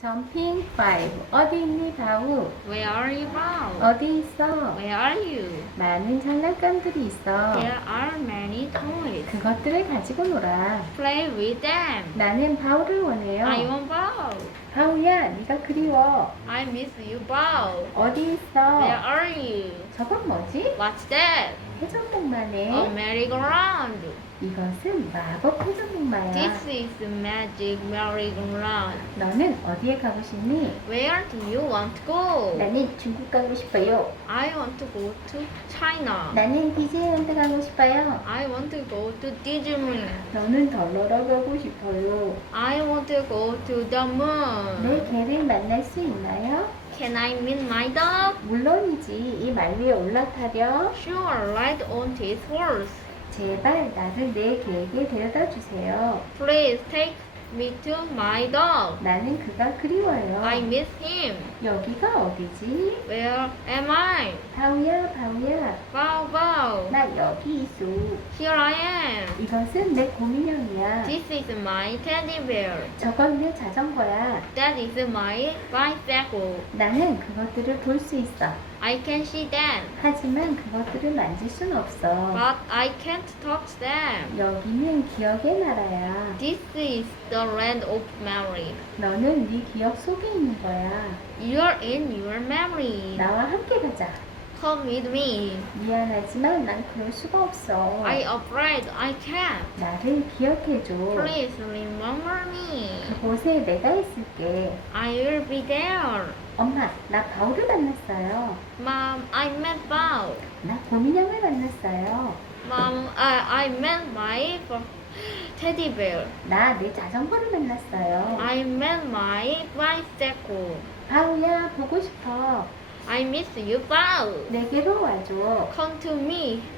점핑 5 어디 있니 바우? Where are you now? 어디 있어? Where are you? 많은 장난감들이 있어. There are many toys. 그것들을 가지고 놀아. Play with them. 나는 바우를 원해요. I want ball. 바우야, 네가 그리워. I miss you, ball. 어디 있어? Where are you? 저건 뭐지? What's that? 회전목마네. A merry-go-round. 이것은 마법 회전목마야. This is magic merry-go-round. 너는 어디 에 가고 싶니? Where do you want to go? 나는 중국 가고 싶어요. I want to go to China. 나는 디즈니랜드 가고 싶어요. I want to go to Disneyland. 너는 더 놀아가고 싶어요. I want to go to the moon. 내 개를 만날 수 있나요? Can I meet my dog? 물론이지. 이 말 위에 올라타려. Sure, ride on his horse. 제발 나를 내 개에게 데려다 주세요. Please take me to my dog. 나는 그가 그리워요. I miss him. 여기가 어디지? Where am I? 바우야, 바우야. Bow bow. 나 여기 있어. Here I am. 이것은 내 곰인형이야. This is my teddy bear. 저건 내 자전거야. That is my bicycle. 나는 그것들을 볼 수 있어. I can see them, 하지만 그것들을 만질 순 없어. but I can't touch them. 여기는 기억의 나라야. This is the land of memory. 너는 네 기억 속에 있는 거야. You're in your memory. 나와 함께 가자. Come with me. 미안하지만 난 그럴 수가 없어. I afraid I can't. 나를 기억해줘. Please remember me. 그곳에 내가 있을게. I will be there. 엄마, 나 바울을 만났어요. Mom, I met Bao. 나 곰인형을 만났어요. Mom, I, I met my teddy bear. 나 내 자전거를 만났어요. I met my bicycle. 바우야, 보고 싶어. I miss you, Bao. 내게로 와줘. Come to me.